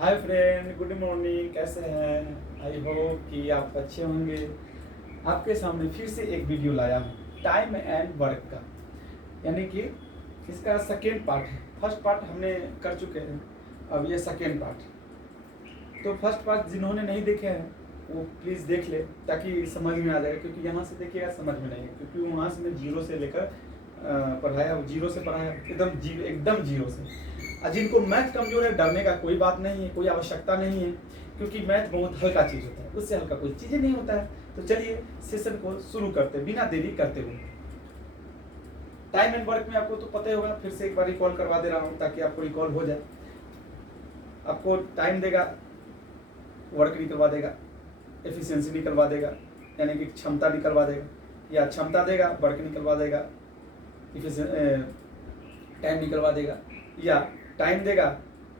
Hi friend, good morning. कैसे हैं? I hope कि आप अच्छे होंगे। आपके सामने फिर से एक वीडियो लाया हूँ टाइम एंड वर्क का, यानी कि इसका सेकेंड पार्ट है। फर्स्ट पार्ट हमने कर चुके हैं, अब ये सेकेंड पार्ट। तो फर्स्ट पार्ट जिन्होंने नहीं देखे हैं वो प्लीज़ देख ले ताकि समझ में आ जाएगा, क्योंकि यहाँ से देखिएगा समझ में नहीं है, क्योंकि वहाँ से मैं जीरो से लेकर पढ़ाया, जीरो से पढ़ाया, एकदम जीरो से। जिनको मैथ कमजोर है डरने का कोई बात नहीं है, कोई आवश्यकता नहीं है, क्योंकि मैथ बहुत हल्का चीज़ होता है, उससे हल्का कोई चीज़ नहीं होता है। तो चलिए सेशन को शुरू करते बिना देरी करते हुए। टाइम एंड वर्क में आपको तो पता ही होगा, फिर से एक बार रिकॉल करवा दे रहा हूँ ताकि आपको रिकॉल हो जाए। आपको टाइम देगा, वर्क निकलवा देगा, एफिशिएंसी निकलवा देगा, यानी कि क्षमता निकलवा देगा, या क्षमता देगा वर्क निकलवा देगा, टाइम निकलवा देगा, या टाइम देगा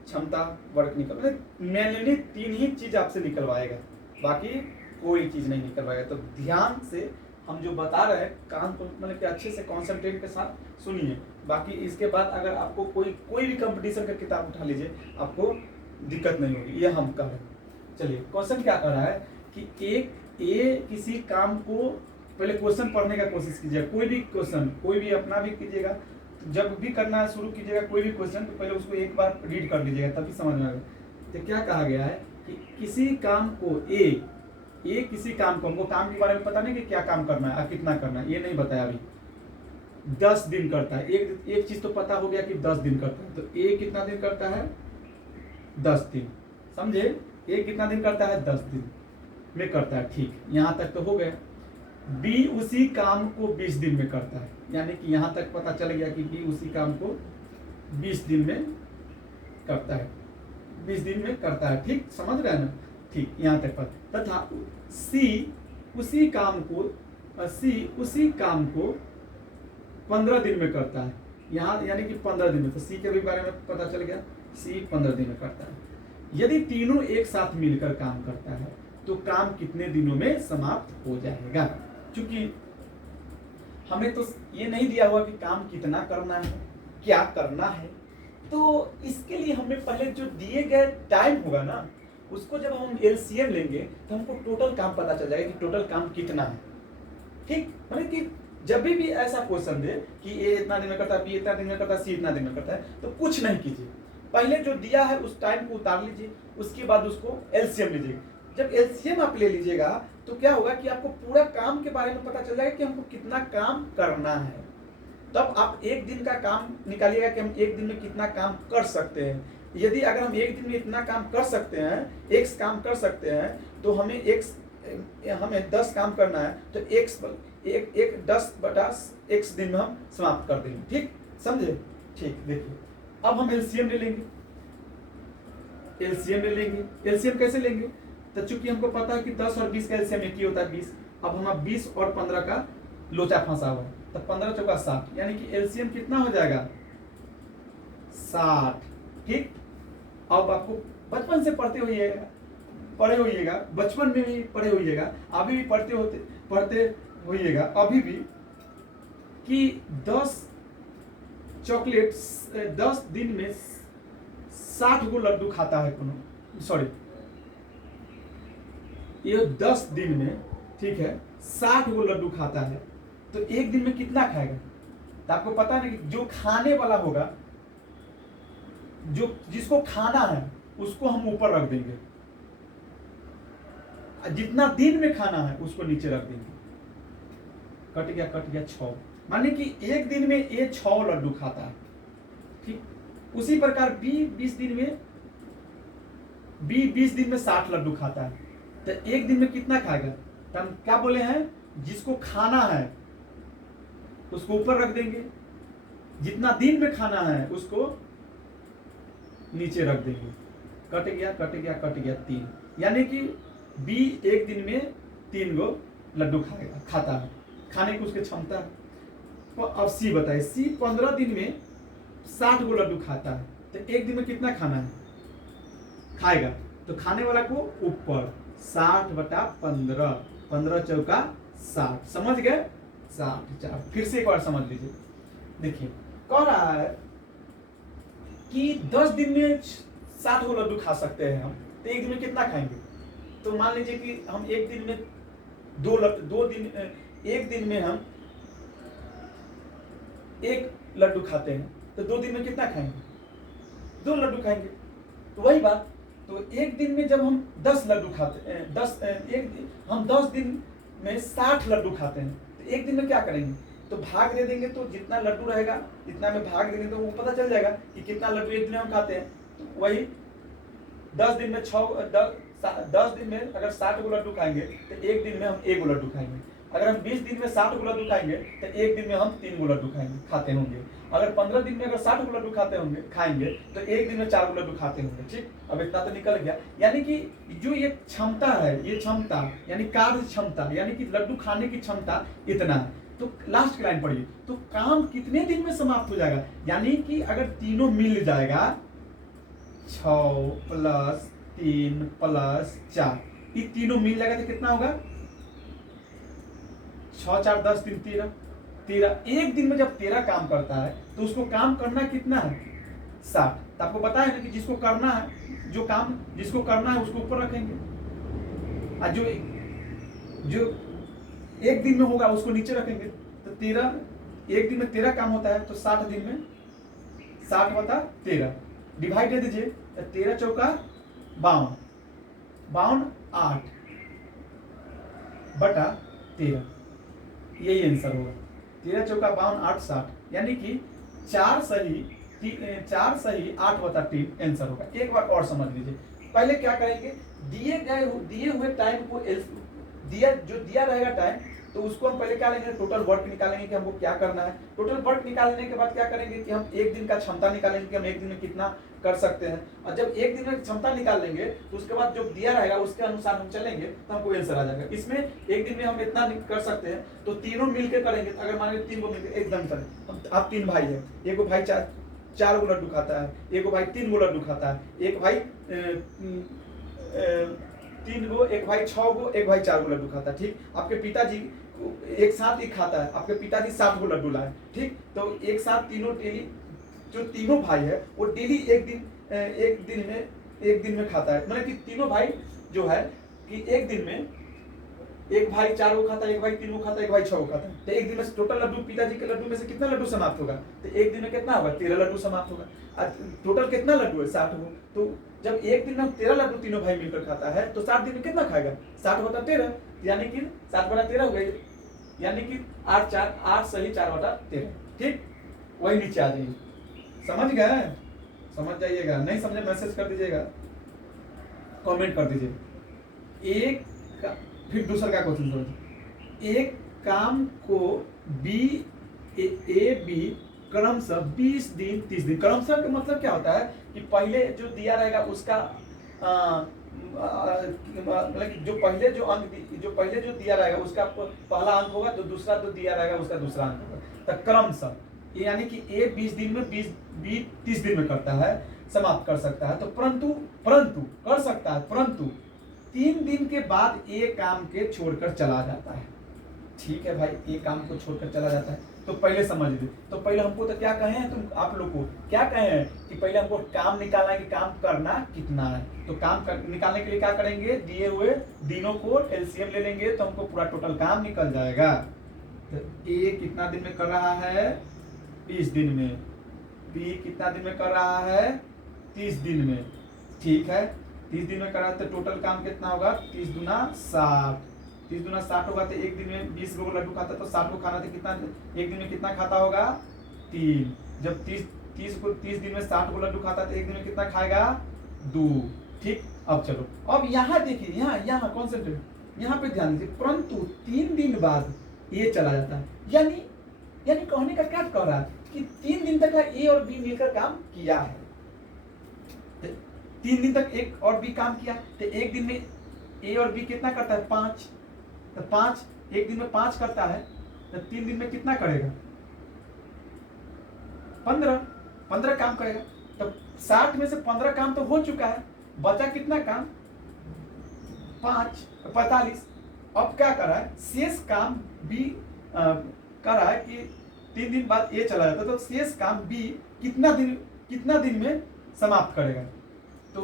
क्षमता वर्क निकल, मेनली तीन ही चीज आपसे निकलवाएगा, बाकी कोई चीज नहीं निकलवाएगा। तो ध्यान से हम जो बता रहे हैं कान को मतलब कि अच्छे से कॉन्सेंट्रेट के साथ सुनिए। बाकी इसके बाद अगर आपको कोई भी कंपटीशन का किताब उठा लीजिए, आपको दिक्कत नहीं होगी, ये हम कह रहे हैं। चलिए क्वेश्चन क्या कर रहा है कि किसी काम को पहले क्वेश्चन पढ़ने का कोशिश कीजिए। कोई भी क्वेश्चन, कोई भी अपना भी कीजिएगा, जब भी करना शुरू कीजिएगा कोई भी क्वेश्चन, तो पहले उसको एक बार रीड कर लीजिएगा तभी समझ में आएगा। तो क्या कहा गया है कि किसी काम को किसी काम को, हमको काम के बारे में पता नहीं कि क्या काम करना है, कितना करना है, ये नहीं बताया अभी। 10 दिन करता है, एक चीज तो पता हो गया कि 10 दिन करता है, तो ए कितना दिन करता है? 10 दिन। समझे? ए कितना दिन करता है? 10 दिन में करता है। ठीक, यहाँ तक तो हो गया। बी उसी काम को 20 दिन में करता है, यानी कि यहाँ तक पता चल गया कि बी उसी काम को 20 दिन में करता है, 20 दिन में करता है। ठीक, समझ रहे हैं ना? ठीक, यहाँ तक पता। तथा सी उसी काम को 15 दिन में करता है, यहाँ यानी कि 15 दिन में। तो सी के भी बारे में पता चल गया, सी 15 दिन में करता है। यदि तीनों एक साथ मिलकर काम करता है तो काम कितने दिनों में समाप्त हो जाएगा? क्योंकि हमें तो ये नहीं दिया हुआ कि काम कितना करना है, क्या करना है, तो इसके लिए हमें पहले जो दिए गए टाइम होगा ना, उसको जब हम एलसीएम लेंगे तो हमको टोटल काम पता चल जाएगा कि टोटल काम कितना है। ठीक, मतलब कि जब भी ऐसा क्वेश्चन दे कि ए इतना दिन में करता है, बी इतना दिन में करता है, सी इतना दिन में करता है, तो कुछ नहीं कीजिए, पहले जो दिया है उस टाइम को उतार लीजिए, उसके बाद उसको एलसीएम लीजिए। जब एलसीएम आप ले लीजिएगा तो क्या होगा कि आपको पूरा काम के बारे में पता चल जाएगा कि हमको कितना काम करना है। तब आप एक दिन का काम निकालिएगा कि हम एक दिन में कितना काम कर सकते हैं। यदि अगर हम एक दिन में इतना काम कर सकते हैं, एक्स काम कर सकते हैं, तो हमें 10 काम करना है, तो एक 10/x दिन में हम समाप्त कर देंगे। ठीक, समझे? ठीक, देखिए अब हम एलसीएम ले लेंगे। एलसीएम कैसे लेंगे? तो चूंकि हमको पता है कि 10 और 20 का एलसीएम एक ही होता है 20। अब हम 20 और 15 का लोचा फंसा हुआ है, तो 15 चौका 60, यानी कि एलसीएम कितना हो जाएगा? 60। ठीक, अब आपको बचपन से पढ़े होइएगा, बचपन में भी पढ़े होइएगा, अभी भी पढ़ते होइएगा अभी भी, कि 10 चॉकलेट 10 दिन में 60 गो लड्डू खाता है ये 10 दिन में, ठीक है, 60 गो लड्डू खाता है, तो एक दिन में कितना खाएगा? तो आपको पता है ना कि जो खाने वाला होगा, जिसको खाना है उसको हम ऊपर रख देंगे, जितना दिन में खाना है उसको नीचे रख देंगे। कट गया 6, माने कि एक दिन में ये 6 लड्डू खाता है। ठीक, उसी प्रकार बी 20 दिन में 60 लड्डू खाता है, तो एक दिन में कितना खाएगा? तो हम क्या बोले हैं, जिसको खाना है उसको ऊपर रख देंगे, जितना दिन में खाना है उसको नीचे रख देंगे। कट गया 3, यानी कि बी एक दिन में 3 गो लड्डू खाता है, खाने की उसकी क्षमता है। तो अब सी बताए, सी 15 दिन में 60 गो लड्डू खाता है, तो एक दिन में कितना खाना है खाएगा? तो खाने वाला को ऊपर 60/15, 15 चौका 60, समझ गए? 60। फिर से एक बार समझ लीजिए। देखिए कह रहा है कि 10 दिन में 60 को लड्डू खा सकते हैं हम, तो एक दिन में कितना खाएंगे? तो मान लीजिए कि हम एक दिन में एक दिन में हम एक लड्डू खाते हैं, तो 2 दिन में कितना खाएंगे? 2 लड्डू खाएंगे। तो वही बात, तो एक दिन में जब हम 10 लड्डू खाते हैं, 10 दिन में 60 लड्डू खाते हैं, तो एक दिन में क्या करेंगे? तो भाग दे देंगे, तो जितना लड्डू रहेगा इतना में भाग देंगे, तो वो पता चल जाएगा कि कितना लड्डू एक दिन में हम खाते हैं। तो वही 10 दिन में 10 दिन में अगर 60 को लड्डू खाएंगे, तो एक दिन में हम 1 लड्डू खाएंगे। अगर हम 20 दिन में 60 को लड्डू खाएंगे, तो एक दिन में हम 3 लड्डू खाते होंगे। अगर 15 दिन में अगर 60 को लड्डू खाएंगे, तो एक दिन में 4 लड्डू खाते होंगे। ठीक, अब इतना तो निकल गया। यानी कि जो ये क्षमता है, ये क्षमता यानी कार्य क्षमता, यानी कि लड्डू खाने की क्षमता इतना है। तो लास्ट की लाइन पढ़िए, तो काम कितने दिन में समाप्त हो जाएगा? यानी कि अगर तीनों मिल जाएगा, 6 + 3 + 4, ये तीनों मिल जाएगा तो कितना होगा? 6 4 10 3 13। एक दिन में जब 13 काम करता है, तो उसको काम करना कितना है? 60। तो आपको पता है ना कि जिसको करना है, जो काम जिसको करना है उसको ऊपर रखेंगे, और जो एक दिन में होगा उसको नीचे रखेंगे। तो 13, एक दिन में 13 काम होता है, तो 60 दिन में 60/13 डिवाइड दे दीजिए, 13 चौका 52, 8/13, यही आंसर होगा। 13 चौका 52, 8 60, यानी कि 4 सही 8/3 आंसर होगा। एक बार और समझ लीजिए, पहले क्या करेंगे? दिए हुए टाइम को दिया रहेगा टाइम, तो उसको हम पहले क्या लेंगे? टोटल वर्क निकालेंगे कि हमको क्या करना है। टोटल वर्क निकालने के बाद क्या करेंगे कि हम एक दिन का क्षमता निकालेंगे कि हम एक दिन में कितना कर सकते हैं। और जब एक दिन में क्षमता निकाल लेंगे, तो उसके बाद जो दिया रहेगा उसके अनुसार हम चलेंगे, तो हमको आंसर आ जाएगा। इसमें एक दिन में हम इतना कर सकते हैं, तो तीनों मिलकर करेंगे। अगर मान लीजिए 3 को मिलकर एकदम चले, आप 3 भाई है, एक को भाई 4 गो लड्डू खाता है, एक को भाई 3 गो लड्डू खाता है, एक भाई 3 गो, एक भाई 6 गो, एक भाई 4 गो लड्डू खाता है। ठीक, आपके पिताजी एक साथ ही खाता है, आपके पिताजी 60 गो लड्डू लाए। ठीक, तो एक साथ तीनों डेली, जो तीनों भाई है वो डेली एक दिन में खाता है। मतलब कि तीनों भाई जो है कि एक दिन में, एक भाई 4 गो खाता है, एक भाई 3 गो खाता है, एक भाई 6 गो खाता है। तो एक दिन में टोटल लड्डू, पिताजी के लड्डू में से कितना लड्डू समाप्त होगा? तो एक दिन में कितना होगा? 13 लड्डू समाप्त होगा। टोटल कितना लड्डू है? 60 गो। तो जब एक दिन में 13 लड्डू तीनों भाई मिलकर खाता है, तो 60 दिन में कितना खाएगा? 60/13, यानी कि 60/13 हो गई, यानी कि 8 सही 4/13। ठीक, वही नीचे आ जाइए। समझ गए? समझ जाइएगा, नहीं समझे मैसेज कर दीजिएगा, कमेंट कर दीजिए। फिर दूसरा क्या क्वेश्चन समझिए, एक काम को ए बी क्रमशः 20 दिन 30 दिन, क्रमशः का मतलब क्या होता है कि पहले जो दिया रहेगा उसका मतलब जो पहले जो दिया रहेगा उसका पहला अंक होगा, तो दूसरा जो दिया रहेगा उसका दूसरा अंक होगा। तो क्रमशः, यानी कि ए 20 दिन में 20 30 दिन में करता है, समाप्त कर सकता है। तो परंतु कर सकता है, परंतु 3 दिन के बाद ए काम के छोड़कर चला जाता है। ठीक है भाई, ए काम को छोड़कर चला जाता है, तो पहले समझ लीजिए। तो पहले हमको तो क्या कहे हैं, तुम आप लोग को क्या कहे हैं कि पहले हमको काम निकालना है कि काम करना कितना है। तो निकालने के लिए क्या करेंगे? दिए हुए दिनों को एलसीएम ले लेंगे, तो हमको पूरा टोटल काम निकल जाएगा। तो ए कितना दिन में कर रहा है? 20 दिन में। बी कितना दिन में कर रहा है? 30 दिन में। ठीक है, 30 दिन में कर रहा है, तो टोटल काम कितना होगा? 30 दूना 60। 30 दूना 60 होगा, तो एक दिन में 20 गो लड्डू खाता, तो 60 को खाना, तो कितना एक दिन में कितना खाता होगा? 3। जब 30 दिन में 60 गो लड्डू खाता, तो एक दिन में कितना खाएगा? 2। ठीक, अब चलो, अब यहाँ देखिए, यहाँ कॉन्सेंट्रेट, यहाँ पे ध्यान दीजिए। परंतु 3 दिन बाद ये चला जाता है, यानी कहने का क्या कह रहा है कि 3 दिन तक ए और बी मिलकर काम किया है। 3 दिन तक एक और बी काम किया, तो एक दिन में ए और बी कितना करता है? 5। तो 5 एक दिन में 5 करता है, तो 3 दिन में कितना करेगा? 15 काम करेगा। तो 60 में से 15 काम तो हो चुका है, बचा कितना काम? 5 45। अब क्या कर रहा है? शेष काम बी कर रहा है कि 3 दिन बाद ए चला जाता है, तो शेष काम बी कितना दिन में समाप्त करेगा? तो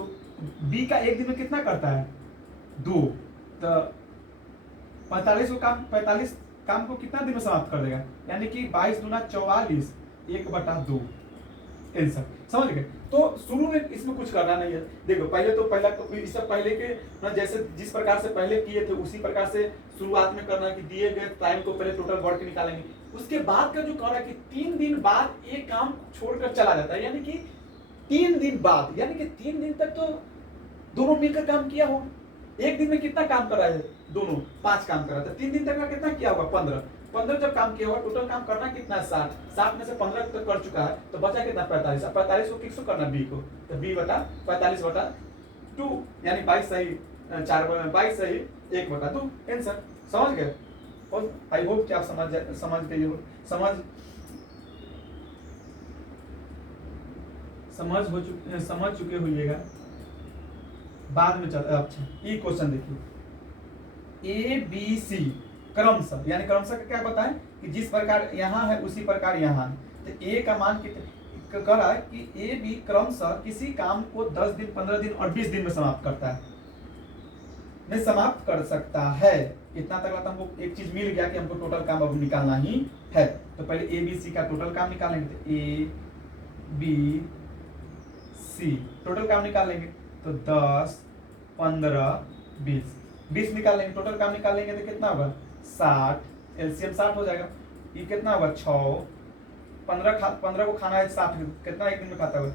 बी का एक दिन में कितना करता है 2, तो 45 काम को कितना दिन में समाप्त कर देगा, यानी कि 22 दूना 44, 1/2 आंसर। समझ गए। तो शुरू में इसमें कुछ करना नहीं है। देखो पहले इससे पहले के ना जैसे जिस प्रकार से पहले किए थे उसी प्रकार से शुरुआत में करना कि दिए गए टाइम को पहले टोटल वर्क निकालेंगे। उसके बाद का जो कर रहा है कि 3 दिन बाद एक काम छोड़कर चला जाता है, यानी कि 3 दिन बाद, यानी कि 3 दिन तक तो दोनों मिलकर काम किया हो। एक दिन में कितना काम कर रहा है दोनों, 5 काम कर रहा था, 3 दिन तक का कितना किया होगा 15 जब काम किया होगा, टोटल काम करना कितना है 60 में से 15 तक कर चुका है, तो बचा कितना 45 को किसको करना बी को, तो बी बटा 45/2, यानी 22 सही 22 सही 1/2 आंसर। समझ गए। और आई होप कि आप समझ गए हो, समझ चुके होइएगा। बाद में चल। अच्छा ये क्वेश्चन देखिए, ए बी सी क्रमशः, यानी क्रमशः का क्या बताएं कि जिस प्रकार यहाँ है उसी प्रकार यहाँ है, तो ए का मान कितने कर रहा है कि ए बी क्रमशः किसी काम को 10 दिन 15 दिन और 20 दिन में समाप्त करता है, में समाप्त कर सकता है। इतना तक तो हमको एक चीज मिल गया कि हमको टोटल काम अब निकालना ही है। तो पहले ए बी सी का टोटल काम निकालेंगे, तो ए बी सी टोटल काम निकालेंगे, तो 10 15 20 निकाल लेंगे, टोटल काम निकाल लेंगे तो कितना होगा 60, एलसीएम 60 हो जाएगा। ये कितना होगा 6, 15 को खाना है 60, कितना एक दिन में खाता होगा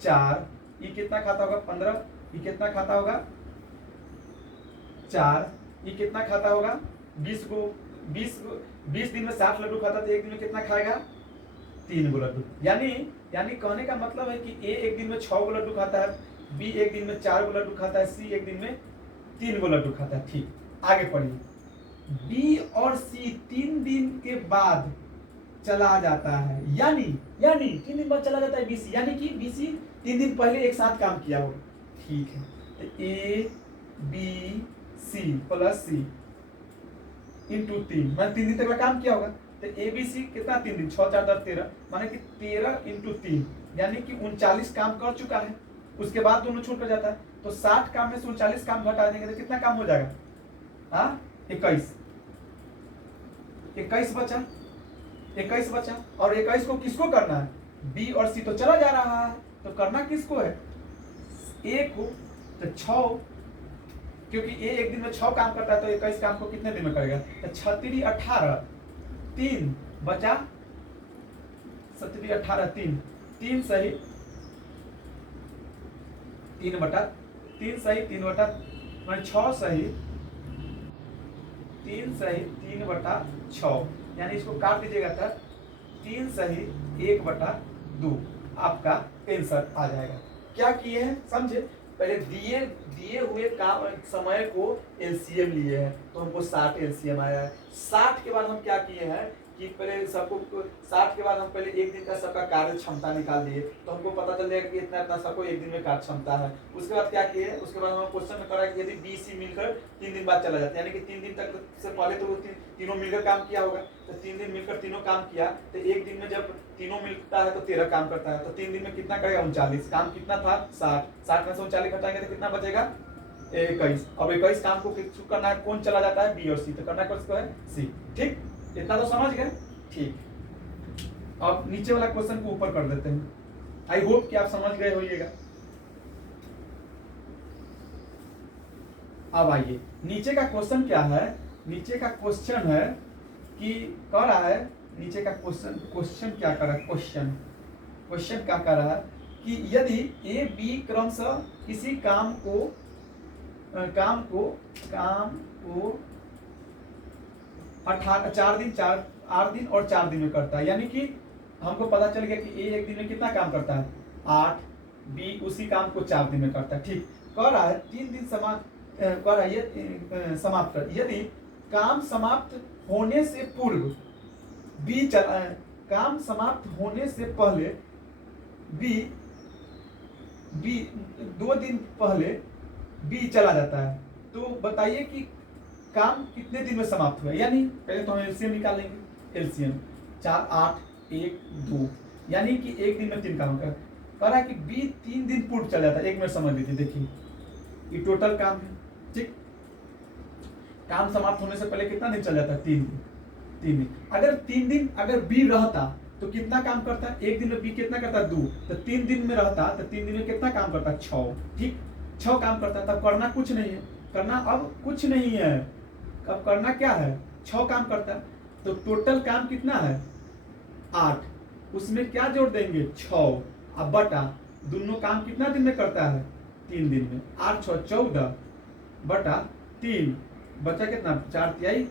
4, ये कितना खाता होगा 15, ये कितना खाता होगा 4, ये कितना खाता होगा 20 दिन में 60 लड्डू खाता, तो एक दिन में कितना खाएगा 3 गो लड्डू। यानी कहने का मतलब है कि ए एक दिन में 6 गो लड्डू खाता है, बी एक दिन में 4 गो लड्डू खाता है, सी एक दिन में 3 गो लड्डू खाता है। ठीक, आगे पढ़िए। बी और सी 3 दिन के बाद चला जाता है, यानी 3 दिन बाद चला जाता है बीसी, यानी कि बीसी 3 दिन पहले एक साथ काम किया हो। ठीक है, तो A B C plus C into 3, मैंने 3 दिन तक का काम किया होगा, तो ए बी सी कितना 3 दिन 6 4 10 13, माने कि 13 इंटू 3, यानी कि 39 काम कर चुका है। उसके बाद दोनों छूट कर जाता है, तो 60 काम में से 39 काम घटा देंगे तो कितना काम हो जाएगा, हाँ 21 बचा। और 21 को किसको करना है, बी और सी तो चला जा रहा है, तो करना किसको है ए को, तो 6, क्योंकि ए एक दिन में 6 काम करता है, तो 21 काम को कितने दिन में करेगा, तो 36 18 3 बचा, 37 18 3 सही 3/3 सही 6 सही 3/6, यानी इसको काट दीजिएगा तो 3 सही 1/2 आपका आंसर आ जाएगा। क्या किए हैं समझे, पहले दिए हुए काम समय को एलसीएम लिए हैं, तो हमको 60 एलसीएम आया है। 60 के बाद हम क्या किए हैं कि पहले सबको 60 के बाद हम पहले एक दिन का सबका कार्य क्षमता निकाल दिए, तो हमको पता चल जाएगा कि इतना सबको एक दिन में कार्य क्षमता है। उसके बाद क्या किए, उसके बाद हम क्वेश्चन में करा कि यदि बी सी मिलकर 3 दिन बाद चला जाता है, यानी कि 3 दिन तक से पहले तो तीनों मिलकर काम किया होगा, तो 3 दिन मिलकर तीनों काम किया, तो एक दिन में जब तीनों मिलता है तो 13 काम करता है, तो 3 दिन में कितना करेगा 39, काम कितना था 60 में से 39 घटाएंगे तो कितना बचेगा 21। अब 21 काम को करना है, कौन चला जाता है बी और सी, तो करना किसको है सी। ठीक, इतना तो समझ गए। ठीक, अब नीचे वाला क्वेश्चन को ऊपर कर देते हैं। आई होप कि आप समझ गए होइएगा। अब आइए, नीचे का क्वेश्चन क्या है, नीचे का क्वेश्चन है कि कह रहा है, नीचे का क्वेश्चन क्या कर रहा है, क्वेश्चन क्या कर रहा है कि यदि ए बी क्रमशः किसी काम को 8 दिन और 4 दिन में करता है, यानी कि हमको पता चल गया कि ए एक दिन में कितना काम करता है 8, बी उसी काम को 4 दिन में करता है। ठीक, कह रहा है 3 दिन समाप्त कर, यदि काम समाप्त होने से पूर्व बी काम समाप्त होने से पहले बी 2 दिन पहले बी चला जाता है, तो बताइए कि काम कितने दिन में समाप्त हुआ। यानी पहले तो हम एलसीएम निकाल लेंगे, एलसीएम 4 8 1 2, यानी कि एक दिन में 3 काम होगा। कह रहा है कि बी 3 दिन पूर्व चल जाता है। एक मिनट समझ लीजिए, देखिए ये टोटल काम है, ठीक। काम समाप्त होने से पहले कितना दिन चल जाता है? 3 दिन। 3 दिन, अगर 3 दिन अगर बी रहता तो कितना काम करता है? एक दिन में बी कितना करता है? 2। तो 3 दिन में रहता तो 3 दिन में कितना काम करता है? 6, ठीक। 6 काम करता है। तब करना कुछ नहीं है, करना अब कुछ नहीं है, अब करना क्या है? 6 काम करता है। तो टोटल काम कितना है? 8। उसमें क्या जोड़ देंगे? 6। अब बटा दोनों काम कितना दिन में करता है? 3 दिन में। 8 6 14 बटा 3 बचा कितना? 4 तिहाई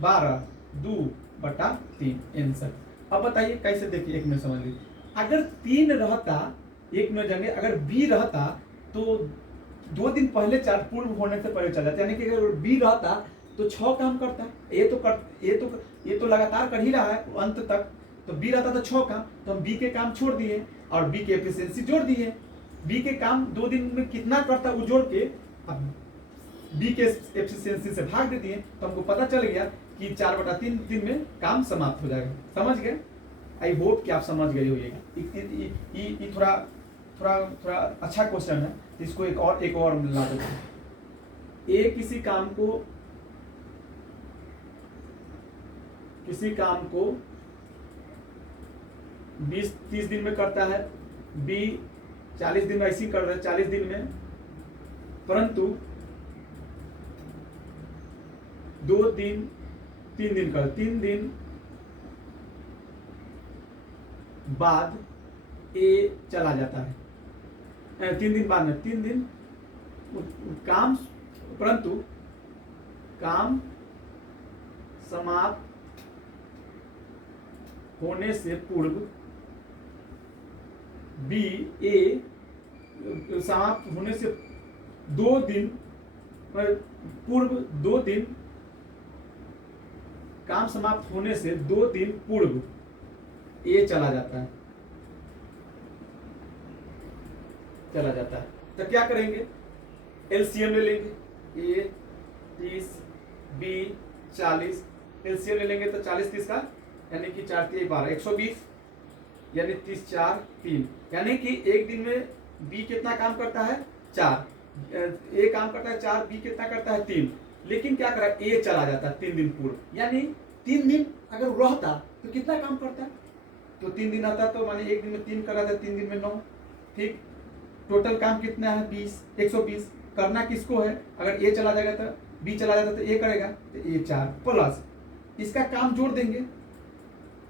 12, 2 बटा 3 आंसर। अब बताइए कैसे? देखिए एक मिनट समझ लीजिए, अगर 3 रहता, एक मिनट जगह अगर बी रहता तो 2 दिन पहले 4 पूर्व होने से पहले चल जाता, यानी कि अगर बी रहता तो 6 काम करता। ये तो लगातार कर ही रहा है अंत तक। तो बी रहता तो 6 काम, तो हम बी के काम छोड़ दिए और बी की एफिशिएंसी जोड़ दिए। बी के काम 2 दिन में कितना करता वो जोड़ के अब बी के एफिशिएंसी से भाग दे दिए, तो हमको पता चल गया कि 4/3 दिन में काम समाप्त हो जाएगा। समझ गए? आई होप कि आप समझ गए होइएगा। ये थोड़ा अच्छा क्वेश्चन है, इसको एक और मिला देते हैं। ए किसी काम को 20-30 दिन में करता है, बी 40 दिन में ऐसे ही कर रहा है, 40 दिन में, परंतु 2 दिन 3 दिन कर, 3 दिन बाद ए चला जाता है। 3 दिन बाद में 3 दिन काम, परंतु काम समाप्त होने से पूर्व बी ए समाप्त होने से 2 दिन पूर्व, 2 दिन काम समाप्त होने से 2 दिन पूर्व ए चला जाता है, तो क्या करेंगे? एलसीएम ले लेंगे। ए 30, बी 40, एलसीएम ले लेंगे तो 40 30 का यानी कि 4 3 12 120, यानी 30 4 3, यानी कि एक दिन में बी कितना काम करता है? 4, ए काम करता है 4, बी कितना करता है? 3। लेकिन क्या करा? ए चला जाता है 3 दिन पूर्व, यानी 3 दिन अगर रहता तो कितना काम करता? तो 3 दिन आता तो माने एक दिन में 3 करा था, 3 दिन में 9, ठीक। टोटल काम कितना है? 20 120। करना किसको है? अगर ए चला जाएगा तो बी चला जाता तो ए करेगा, तो ए 4 प्लस इसका काम जोड़ देंगे,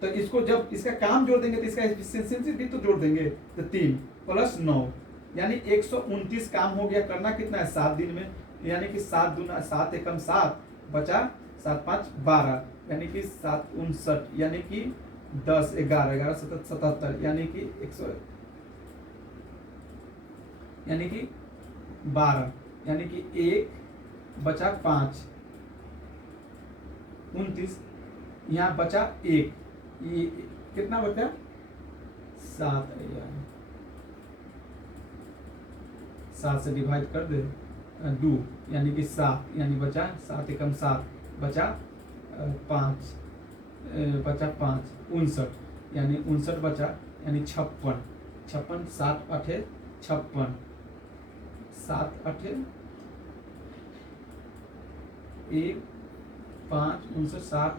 तो इसको जब इसका काम जोड़ देंगे तो इसका एफिशिएंसी भी तो जोड़ देंगे, तो 3 + 9 यानी 129 काम हो गया। करना कितना है? 7 दिन में, यानी कि 7 दूना 7 एकम 7 बचा 7 5 12, यानी कि 7 59, यानी कि 10 11 11 7 77, यानी कि 100, यानी कि 12, यानी कि 1 बचा 5 29, यहाँ बचा 1, ये कितना बचा? 7, 7 से डिवाइड कर दे 2, यानी कि 7, यानी बचा 7 एकम 7 बचा 5 बचा 5 59, यानी 59 बचा, यानी 56 56 7 8 56 7 8 1 5 59 60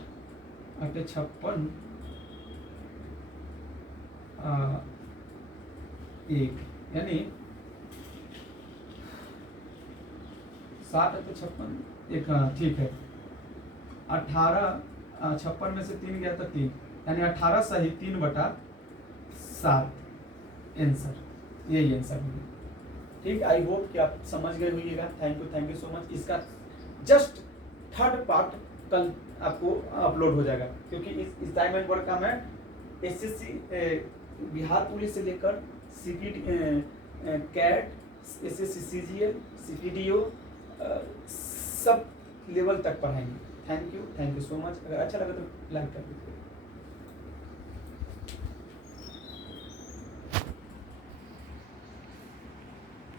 8 56 1, यानी 7 8 56 एक, ठीक है। 18 56 में से 3 गया तो 3, यानी 18 सही 3/7 आंसर, यही आंसर होगा। ठीक, आई होप कि आप समझ गए होइएगा। Thank you so much. इसका जस्ट 3rd पार्ट कल आपको अपलोड हो जाएगा, क्योंकि इस टाइम एंड वर्क का मैं एसएससी बिहार पुलिस से लेकर CPD cat SSC CGL सीपीडीओ sub level तक पढ़ाएंगे। Thank you so much. अगर अच्छा लगा तो लाइक कर दीजिए।